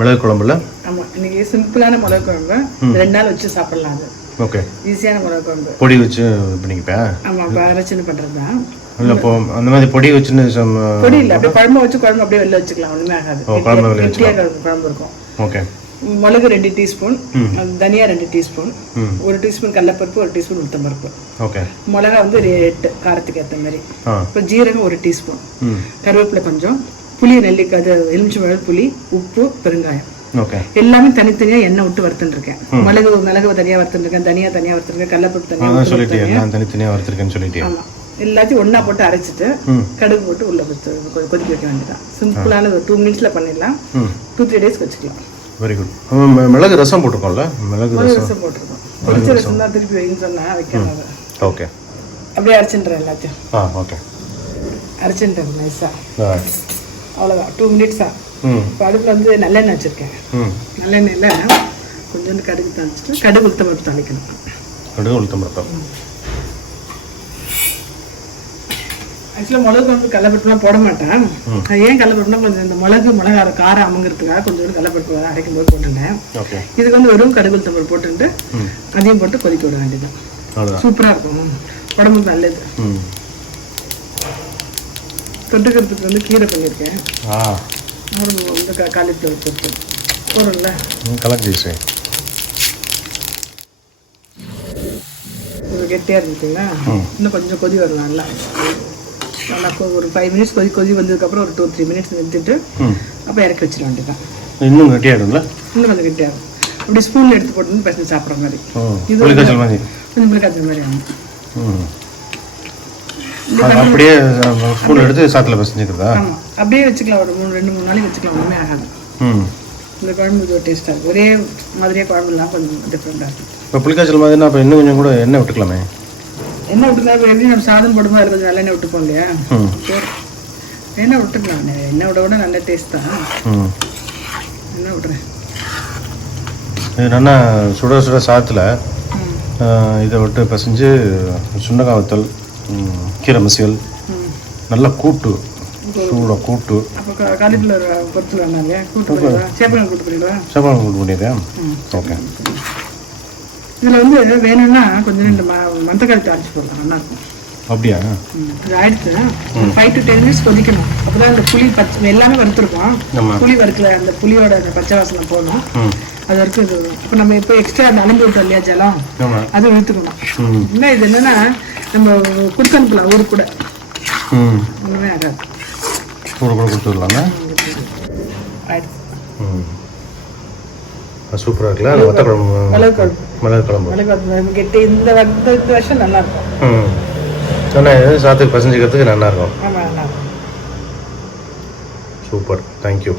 மிளகு குழம்புல. ஆமாம், இன்னைக்கு சிம்பிளான மிளகு குழம்பு 2 நாள் வச்சு சாப்பிடலாம். அது ஓகே, ஈஸியான மிளகு குழம்பு. பொடி வச்சு பண்ணிப்பேன். ஆமாம், அரைச்சின்னு பண்ணுறது தான். இல்லை இப்போ அந்த மாதிரி பொடி வச்சுன்னு பொடி இல்லை, அப்படியே குழம்பு வச்சு குழம்பு அப்படியே வெளில வச்சுக்கலாம். ஒன்றுமே ஆகாது. குழம்பு இருக்கும். ஓகே. மிளகு 2 டீஸ்பூன், தனியா 2 டீஸ்பூன், 1 டீஸ்பூன் கடலைப்பருப்பு, 1 டீஸ்பூன் உளுத்தம்பருப்பு. ஓகே. மிளகா வந்து 8 காரத்துக்கு ஏற்ற மாதிரி. இப்போ ஜீரகம் 1 டீஸ்பூன், கருவேப்பிலை கொஞ்சம், புளி நெல்லிக்காய், அது எலுமிச்சம்பழம் புளி, உப்பு, பெருங்காயம். ஓகே. எல்லாமே தனித்தனியா எண்ணெய் விட்டு வறுத்துருக்கேன். மிளகு தனியா வறுத்துருக்கேன், தனியா வறுத்துருக்கேன், கடலைப்பருப்பு தனியா வறுத்துருக்கேன்னு சொல்லிட்டு. ஆமா, எல்லாத்தையும் ஒன்னா போட்டு அரைச்சிட்டு கடுகு போட்டு உள்ள கொதிக்க வைக்க வேண்டியதான். சிம்பிளான ஒரு 2 மினிட்ஸ்ல பண்ணிடலாம். 2-3 டேஸ் வச்சுக்கலாம். Very good. மிளகு ரசம் போட்டிருக்கோம்ல? மிளகு ரசம் போட்டிருக்கோம். மிளகு ரசம் தான் திருப்பி வைன்னு சொன்னா வைக்காம. ஓகே. அப்படியே அரைச்சின்றேன் எல்லாத்தையும். ஓகே. அரைச்சின்றேன் நைஸா. அவ்வளோதான், 2 மினிட்ஸா. இப்போ அடுப்பில் வந்து நல்லெண்ணெய் வச்சுருக்கேன். நல்லெண்ணெயில் கொஞ்சோண்டு கடுகு தாளிச்சிட்டு கடுகு உளுத்தம்பருப்பு தாளிக்கணும். கடுகு உளுத்தம்பருப்பு. ஆக்சுவலாக மிளகு வந்து கடலைப்பருப்புலாம் போட மாட்டேன். ஏன் கடலைப்பருப்புனா கொஞ்சம் இந்த மிளகா காரம் அமுங்கிறதுக்காக கொஞ்சோண்டு கடலைப்பருப்பு அரைக்கும் போது போட்டுட்டேன். இதுக்கு வந்து வெறும் கடுகு உளுத்தம்பருப்பு போட்டுட்டு அதையும் போட்டு கொதிக்க விட வேண்டியதான். சூப்பராக இருக்கும், உடம்புக்கு நல்லது. தொட்டுக்கிறதுக்கு வந்து கீரை பண்ணியிருக்கேன். வந்து காலிஃப்ளவர் போட்டு போடும்ல கலர் ஜூஸ். ஒரு கெட்டியாக இருந்துச்சுங்களா, இன்னும் கொஞ்சம் கொதி வரலாம். நல்லா ஒரு 5 மினிட்ஸ் கொதி வந்ததுக்கப்புறம் ஒரு 2-3 மினிட்ஸ் நிறுத்திட்டு அப்போ இறக்கி வச்சிட வேண்டியதான். இன்னும் கெட்டியாகிடும்ல? இன்னும் கொஞ்சம் கெட்டியாகும். அப்படி ஸ்பூனில் எடுத்து போட்டு பசங்க சாப்பிட்ற மாதிரி. இது புளிக்காய்ச்சல் மாதிரி. கொஞ்சம் புளிக்காய்ச்சல் மாதிரி ஆகும். அப்படியே ஸ்பூன் எடுத்து சாத்தில் பசஞ்சுக்கிறதா? ஆமாம், அப்படியே வச்சுக்கலாம். ஒரு 2-3 நாளைக்கு வச்சுக்கலாம், ஒன்றுமே ஆகாது. இந்த குழம்பு இது டேஸ்ட்டாக இருக்கும். ஒரே மாதிரியே குழம்புலாம் கொஞ்சம் டிஃப்ரெண்டாக இருக்கும். இப்போ புளிக்காய்ச்சல் மாதிரினா அப்போ இன்னும் கொஞ்சம் கூட எண்ணெய் விட்டுக்கலாமே? எண்ணெய் விட்டுக்கலாம். இப்போ எப்படி நம்ம சாதம் போடும்போது அதில் கொஞ்சம் நல்லெண்ணெய் விட்டுப்போம் இல்லையா? எண்ணெய் விட்டுக்கலாம். எண்ணெய் விட நல்ல டேஸ்ட் தான். எண்ணெய் விட்றேன். இது நல்லா சுட சாதத்தில் இதை விட்டு பசைஞ்சு சுண்டக்காய் வத்தல், கீரை மசியல், நல்லா கூட்டு, சூடாக கூட்டு. சேப்பங்கிழங்கு கூட்டு பண்ணிடுறேன். ஓகே. இதில் வந்து வேணும்னா கொஞ்சம் இந்த மஞ்சக்காய் தாளிச்சு போடலாம், நல்லா இருக்கும். அப்படியா? அது ஆயிடுச்சு. 5 to 10 மினிட்ஸ் கொதிக்கணும். அப்போதான் அந்த புளி எல்லாமே வறுத்துருக்கோம். புளி வறுக்கல, அந்த புளியோட அந்த பச்சை வாசனை போகணும். அது வரைக்கும் இது. இப்போ நம்ம இப்போ எக்ஸ்ட்ரா அந்த அலம்பு விட்டோம் இல்லையா ஜலம், அது இழுத்துக்கணும். இன்னும் இது என்னன்னா நம்ம கொடுத்தனுப்பலாம் ஊருக்கு கூட, ஒன்றுமே ஆகாது. கொடுத்துடலாங்க. ஆயிடுச்சு. சூப்பராக இருக்குல்ல? அந்த வத்த குழம்பு, மிளகு குழம்பு கெட்டி. இந்த வருஷம் நல்லா இருக்கும். சாத்துக்கு பசஞ்சிக்கிறதுக்கு நல்லா இருக்கும். ஆமாம், நல்லா இருக்கும். Super, thank you.